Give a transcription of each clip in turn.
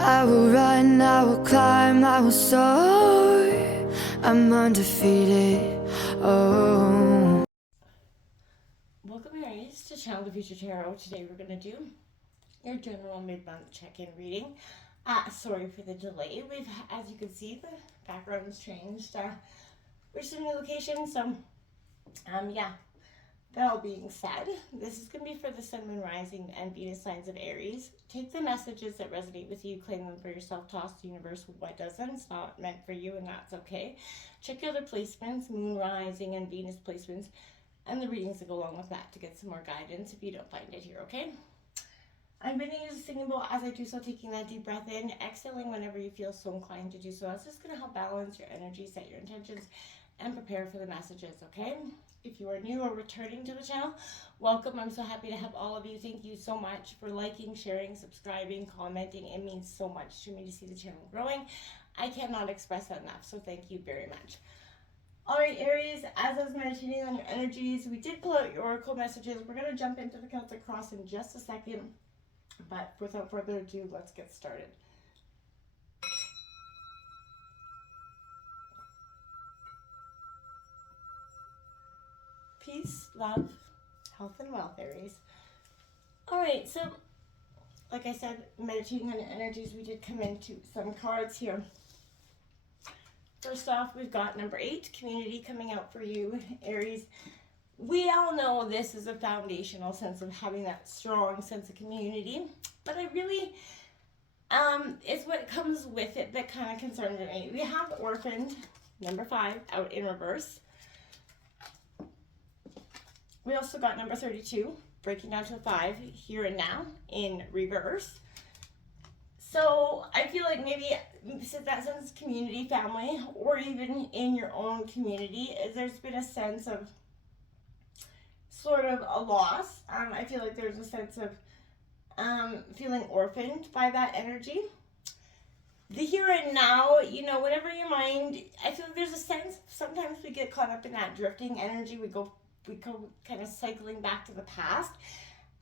I will run, I will climb, I will soar. I'm undefeated. Oh. Welcome, Aries, to Channel the Future Tarot. Today we're going to do your general mid-month check-in reading. Sorry for the delay. As you can see, the background's changed. We're just in a new location, so yeah. That all being said, this is going to be for the Sun, Moon, Rising, and Venus signs of Aries. Take the messages that resonate with you, claim them for yourself, toss the universe what doesn't. It's not meant for you, and that's okay. Check your other placements, Moon, Rising, and Venus placements, and the readings that go along with that to get some more guidance if you don't find it here, okay? I'm going to use a singing bowl as I do so, taking that deep breath in, exhaling whenever you feel so inclined to do so. It's just going to help balance your energy, set your intentions, and prepare for the messages, okay? If you are new or returning to the channel, welcome. I'm so happy to have all of you. Thank you so much for liking, sharing, subscribing, commenting. It means so much to me to see the channel growing. I cannot express that enough, so thank you very much. All right, Aries, as I was meditating on your energies, we did pull out your oracle messages. We're going to jump into the Celtic Cross in just a second, but without further ado, let's get started. Peace, love, health, and wealth, Aries. All right, so like I said, meditating on your energies, we did come into some cards here. First off, we've got number 8, community, coming out for you, Aries. We all know this is a foundational sense of having that strong sense of community, but I really, it's what comes with it that kind of concerns me. We have orphaned, number 5, out in reverse. We also got number 32, breaking down to a 5, here and now, in reverse. So I feel like maybe that sense of community, family, or even in your own community, there's been a sense of sort of a loss. I feel like there's a sense of feeling orphaned by that energy. The here and now, you know, whenever your mind, I feel like there's a sense, sometimes we get caught up in that drifting energy. We go kind of cycling back to the past,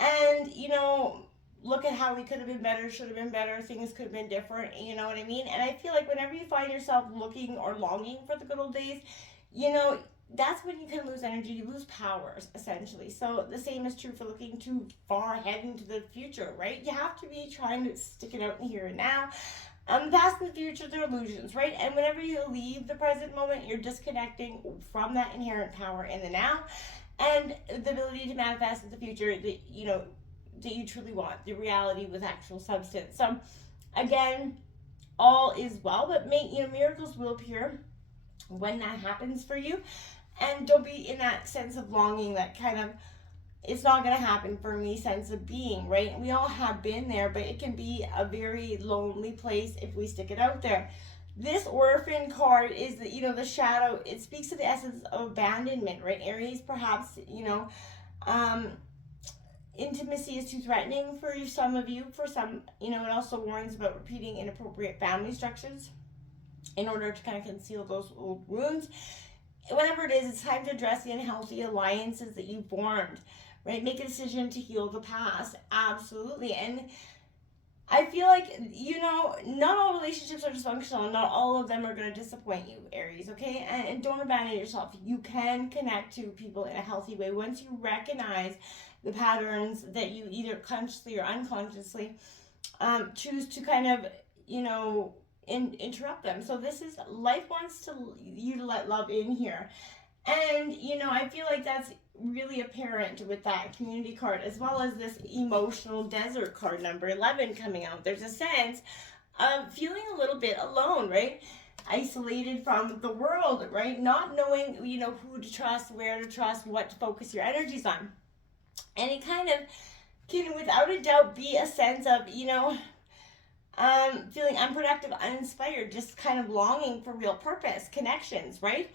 and you know, look at how we could have been better, should have been better, things could have been different, you know what I mean? And I feel like whenever you find yourself looking or longing for the good old days, you know, that's when you can lose energy, you lose powers, essentially. So the same is true for looking too far ahead into the future, right? You have to be trying to stick it out in here and now. The past and the future, they're illusions, right? And whenever you leave the present moment, you're disconnecting from that inherent power in the now and the ability to manifest in the future that, you know, that you truly want, the reality with actual substance. So again, all is well, but miracles will appear when that happens for you. And don't be in that sense of longing, that kind of, it's not going to happen for me sense of being, right? And we all have been there, but it can be a very lonely place if we stick it out there. This orphan card is the, you know, the shadow. It speaks to the essence of abandonment, right? Aries, perhaps, you know, intimacy is too threatening for some of you. For some, you know, it also warns about repeating inappropriate family structures in order to kind of conceal those old wounds. Whatever it is, it's time to address the unhealthy alliances that you formed, right? Make a decision to heal the past. Absolutely. And I feel like, you know, not all relationships are dysfunctional. Not all of them are going to disappoint you, Aries, okay? And don't abandon yourself. You can connect to people in a healthy way once you recognize the patterns that you either consciously or unconsciously choose to kind of, you know, interrupt them. So this is, life wants you to let love in here. And, you know, I feel like that's really apparent with that community card, as well as this emotional desert card, number 11, coming out. There's a sense of feeling a little bit alone, right? Isolated from the world, right? Not knowing, you know, who to trust, where to trust, what to focus your energies on. And it kind of can, without a doubt, be a sense of, you know, feeling unproductive, uninspired, just kind of longing for real purpose, connections, right?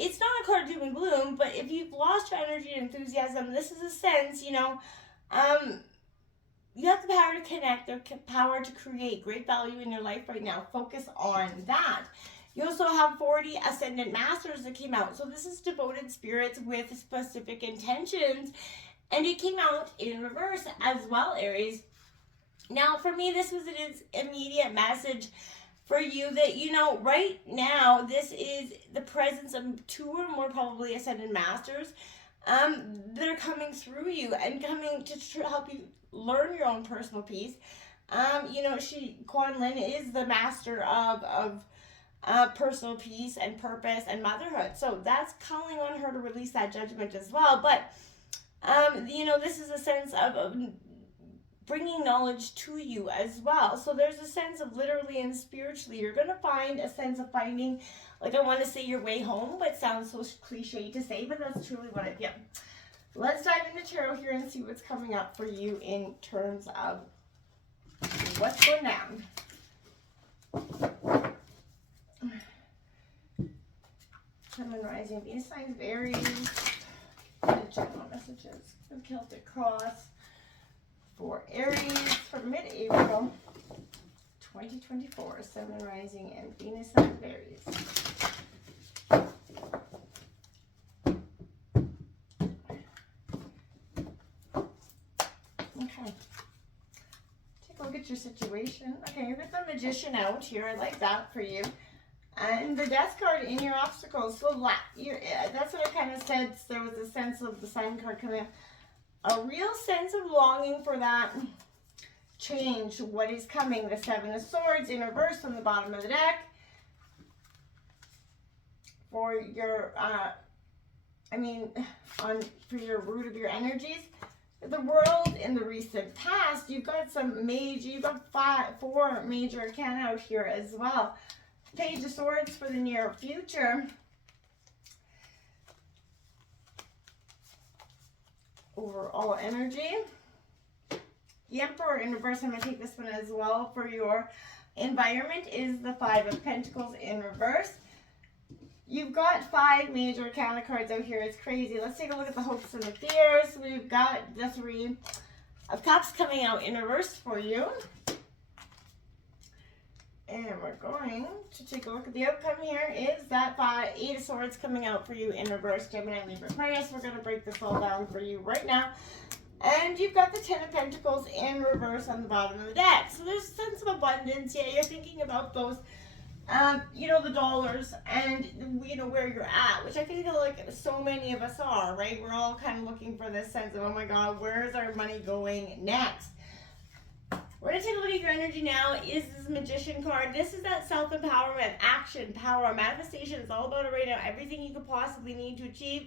It's not a card doom and gloom, but if you've lost your energy and enthusiasm, this is a sense, you know, you have the power to connect, the power to create great value in your life right now. Focus on that. You also have 40 Ascendant Masters that came out. So this is devoted spirits with specific intentions. And it came out in reverse as well, Aries. Now, for me, this was an immediate message for you that, right now, this is the presence of 2 or more probably ascended masters that are coming through you and coming to help you learn your own personal peace. Kuan Yin is the master of personal peace and purpose and motherhood. So that's calling on her to release that judgment as well. But, this is a sense of bringing knowledge to you as well. So there's a sense of literally and spiritually, you're going to find a sense of finding, like I want to say your way home, but it sounds so cliche to say, but that's truly what I feel. Let's dive into tarot here and see what's coming up for you in terms of what's going down. Sun and Rising, Venus signs of Aries. General messages of Celtic Cross for Aries for mid-April 2024. Sun and Rising and Venus signs of Aries. Okay. Take a look at your situation. Okay, with the Magician out here, I like that for you. And the Death card in your obstacles. So that's what I kind of said. There was a sense of the Sun card coming out. A real sense of longing for that change. What is coming? The Seven of Swords in reverse on the bottom of the deck. For your, for your root of your energies. The world in the recent past, you've got you've got 4 major arcana out here as well. Page of Swords for the near future. Overall energy. The Emperor in reverse, I'm going to take this one as well for your environment, is the 5 of Pentacles in reverse. You've got 5 major arcana cards out here. It's crazy. Let's take a look at the hopes and the fears. We've got the 3 of Cups coming out in reverse for you. And we're going to take a look at the outcome here. Is that 8 of Swords coming out for you in reverse, Gemini, Libra, Aquarius. We're going to break this all down for you right now. And you've got the 10 of Pentacles in reverse on the bottom of the deck. So there's a sense of abundance. Yeah, you're thinking about those, the dollars and, where you're at, which I feel like so many of us are, right? We're all kind of looking for this sense of, oh my God, where's our money going next? We're going to take a look at your energy now. Is this Magician card? This is that self-empowerment, action, power, manifestation. It's all about it right now. Everything you could possibly need to achieve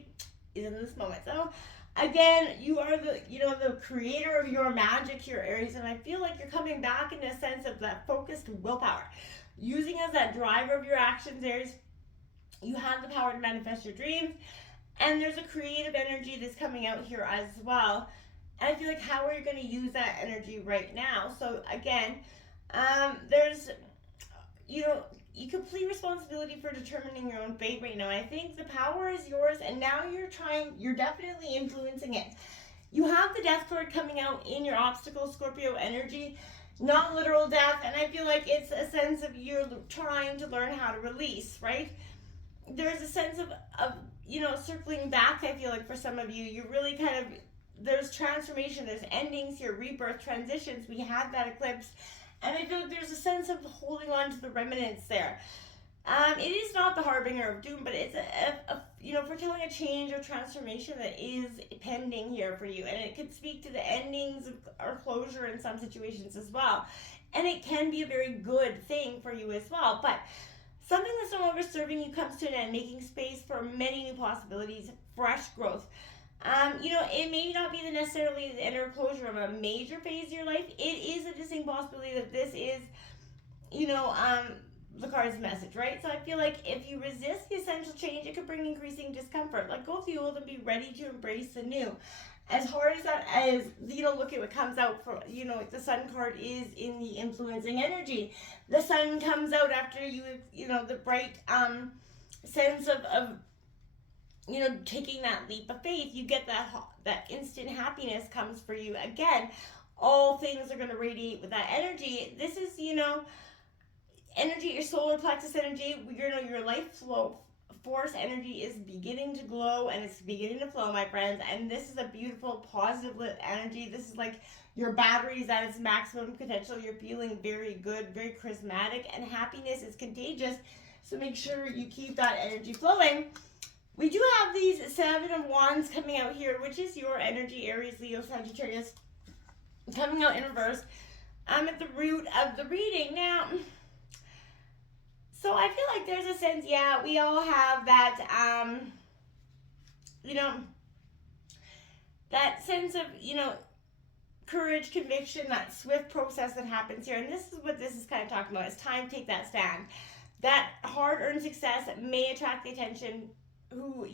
is in this moment. So, again, you are the creator of your magic here, Aries. And I feel like you're coming back in a sense of that focused willpower. Using as that driver of your actions, Aries, you have the power to manifest your dreams. And there's a creative energy that's coming out here as well. And I feel like, how are you going to use that energy right now? So again, there's, you complete responsibility for determining your own fate right now. I think the power is yours, and now you're definitely influencing it. You have the Death card coming out in your obstacle, Scorpio energy, not literal death, and I feel like it's a sense of you're trying to learn how to release, right? There's a sense of circling back, I feel like, for some of you. You really kind of, there's transformation, there's endings here, rebirth, transitions. We had that eclipse, and I feel like there's a sense of holding on to the remnants there. It is not the harbinger of doom, but it's foretelling a change or transformation that is pending here for you, and it could speak to the endings or closure in some situations as well, and it can be a very good thing for you as well. But something that's no longer serving you comes to an end, making space for many new possibilities, fresh growth. It may not be necessarily the inner closure of a major phase of your life. It is a distinct possibility that this is, the card's message, right? So I feel like if you resist the essential change, it could bring increasing discomfort. Let go of the old and be ready to embrace the new. As hard as that is, look at what comes out for, the Sun card is in the influencing energy. The Sun comes out after the bright sense of taking that leap of faith. You get that instant happiness comes for you. Again, all things are going to radiate with that energy. This is, energy, your solar plexus energy, your life force energy is beginning to glow and it's beginning to flow, my friends. And this is a beautiful, positive energy. This is like your battery is at its maximum potential. You're feeling very good, very charismatic, and happiness is contagious. So make sure you keep that energy flowing. We do have these Seven of Wands coming out here, which is your energy, Aries, Leo, Sagittarius, coming out in reverse. I'm at the root of the reading. Now, so I feel like there's a sense, yeah, we all have that, that sense of, courage, conviction, that swift process that happens here. And this is what this is kind of talking about. It's time to take that stand. That hard-earned success may attract the attention who,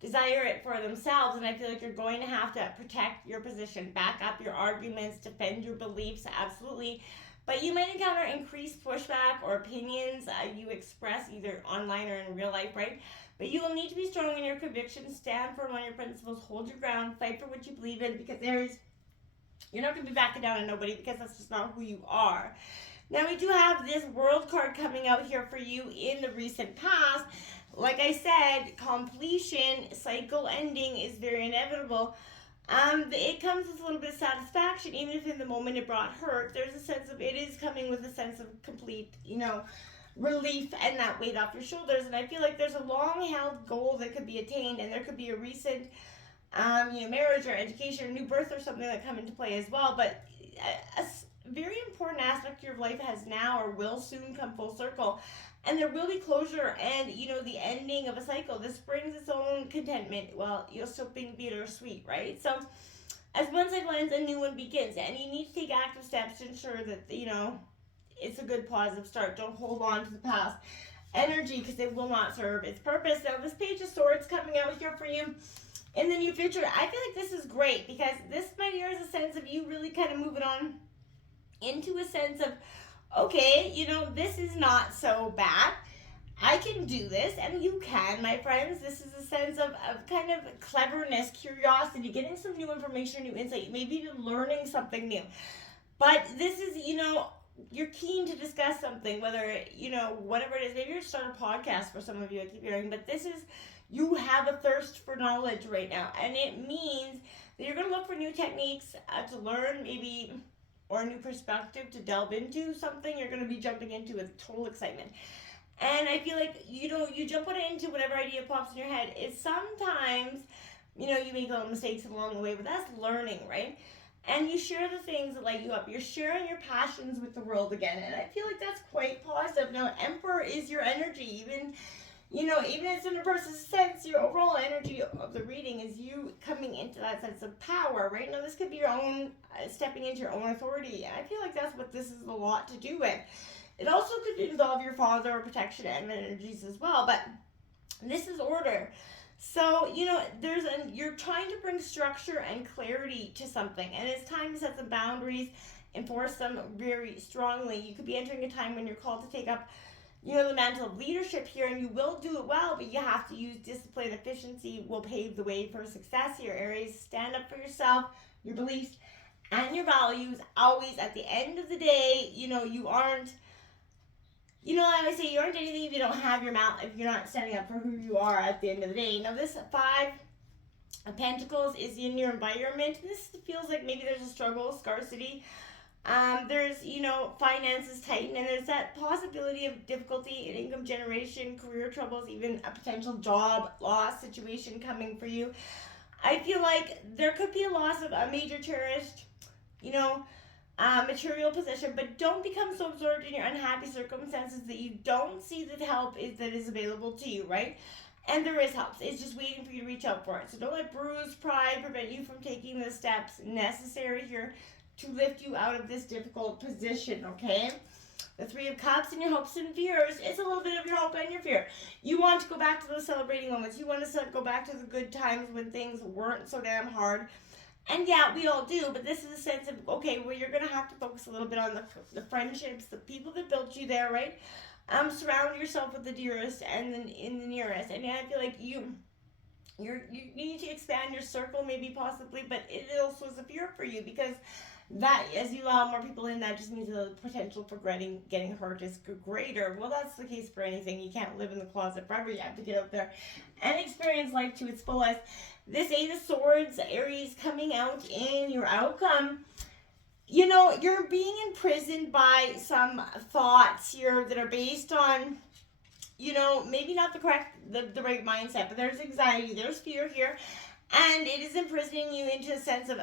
desire it for themselves. And I feel like you're going to have to protect your position, back up your arguments, defend your beliefs, absolutely. But you might encounter increased pushback or opinions you express either online or in real life, right? But you will need to be strong in your convictions, stand firm on your principles, hold your ground, fight for what you believe in, because you're not going to be backing down on nobody, because that's just not who you are. Now, we do have this World card coming out here for you in the recent past. Like I said, completion, cycle ending is very inevitable. It comes with a little bit of satisfaction, even if in the moment it brought hurt. There's a sense of, it is coming with a sense of complete, relief and that weight off your shoulders. And I feel like there's a long-held goal that could be attained, and there could be a recent, marriage or education or new birth or something that come into play as well. But a very important aspect of your life has now or will soon come full circle. And there will be closure and, the ending of a cycle. This brings its own contentment. Well, you'll still be bittersweet, right? So as one cycle ends, a new one begins. And you need to take active steps to ensure that, it's a good positive start. Don't hold on to the past energy, because it will not serve its purpose. Now, this Page of Swords coming out here for you in the new future. I feel like this is great, because this, my dear, is a sense of you really kind of moving on into a sense of, okay, this is not so bad. I can do this, and you can, my friends. This is a sense of kind of cleverness, curiosity, getting some new information, new insight, maybe even learning something new. But this is, you're keen to discuss something, whether, whatever it is. Maybe you're starting a podcast for some of you, I keep hearing, but this is, you have a thirst for knowledge right now. And it means that you're going to look for new techniques to learn, maybe, or a new perspective to delve into something. You're going to be jumping into with total excitement. And I feel like, you jump into whatever idea pops in your head. It's sometimes, you make little mistakes along the way, but that's learning, right? And you share the things that light you up. You're sharing your passions with the world again. And I feel like that's quite positive. Now, Emperor is your energy. Even it's in a person's sense, your overall energy of the reading is you coming into that sense of power, right? Now, this could be your own, stepping into your own authority. And I feel like that's what this is a lot to do with. It also could involve your father or protection and energies as well. But this is order. So, you're trying to bring structure and clarity to something. And it's time to set some boundaries, enforce them very strongly. You could be entering a time when you're called to take up, the mantle of leadership here, and you will do it well, but you have to use discipline. Efficiency will pave the way for success here, Aries. Stand up for yourself, your beliefs, and your values. Always, at the end of the day, you aren't, I always say you aren't anything if you don't have your mouth, if you're not standing up for who you are at the end of the day. Now, this Five of Pentacles is in your environment. This feels like maybe there's a struggle, scarcity. There's, finances tighten, and there's that possibility of difficulty in income generation, career troubles, even a potential job loss situation coming for you. I feel like there could be a loss of a major cherished, material possession, but don't become so absorbed in your unhappy circumstances that you don't see that help that is available to you, right? And there is help. It's just waiting for you to reach out for it. So don't let bruised pride prevent you from taking the steps necessary here to lift you out of this difficult position, okay? The Three of Cups and your hopes and fears. It's a little bit of your hope and your fear. You want to go back to those celebrating moments. You want to go back to the good times when things weren't so damn hard. And yeah, we all do, but this is a sense of, okay, well, you're going to have to focus a little bit on the friendships, the people that built you there, right? Surround yourself with the dearest and in the nearest. And yeah, I feel like you need to expand your circle, maybe possibly, but it also is a fear for you, because that as you allow more people in, that just means the potential for getting hurt is greater. Well, that's the case for anything. You can't live in the closet forever. You have to get out there and experience life to its fullest. This Eight of Swords, Aries, coming out in your outcome. You know, you're being imprisoned by some thoughts here that are based on, you know, maybe not the right mindset, but there's anxiety, there's fear here, and it is imprisoning you into a sense of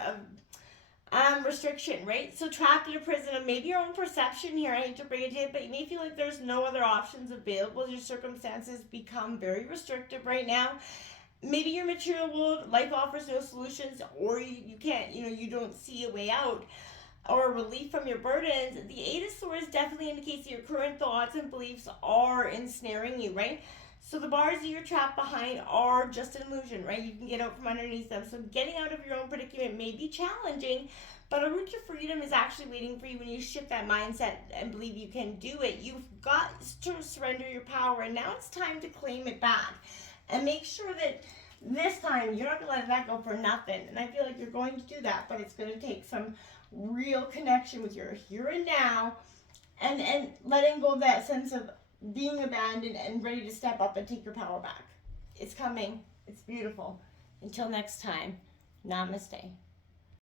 restriction, right? So trapped in a prison of maybe your own perception here. I hate to bring it to you, but you may feel like there's no other options available. Your circumstances become very restrictive right now. Maybe your material world, life offers no solutions, or you can't, you know, you don't see a way out or relief from your burdens. The Eight of Swords definitely indicates that your current thoughts and beliefs are ensnaring you, right? So the bars that you're trapped behind are just an illusion, right? You can get out from underneath them. So getting out of your own predicament may be challenging, but a route to freedom is actually waiting for you when you shift that mindset and believe you can do it. You've got to surrender your power, and now it's time to claim it back. And make sure that this time you're not going to let that go for nothing. And I feel like you're going to do that, but it's going to take some real connection with your here and now, and letting go of that sense of being abandoned and ready to step up and take your power back. It's coming. It's beautiful. Until next time, namaste.